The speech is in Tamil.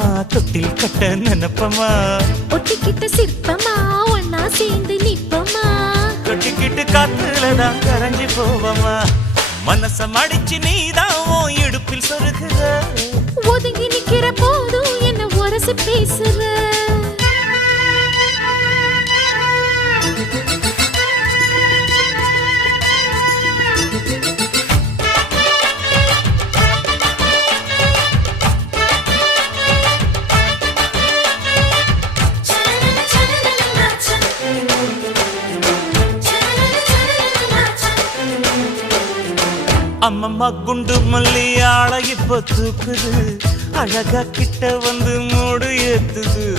தொட்டில் கட்ட நினைப்பமா ஒட்டிக்கிட்ட சிற்பமா ஒன்னா சேர்ந்து நிப்பமா தொட்டிக்கிட்டு காத்துலதான் கரைஞ்சி போவமா மனச மடிச்சு நீதான் உன் இடுப்பில் சொருகுற ஒதுங்கி நிக்கிற போதும் என்ன உரசி பேசுற அம்மம்மா குண்டு மல்லி ஆள இப்ப தூக்குது அழகா கிட்ட வந்து மூடு ஏத்துது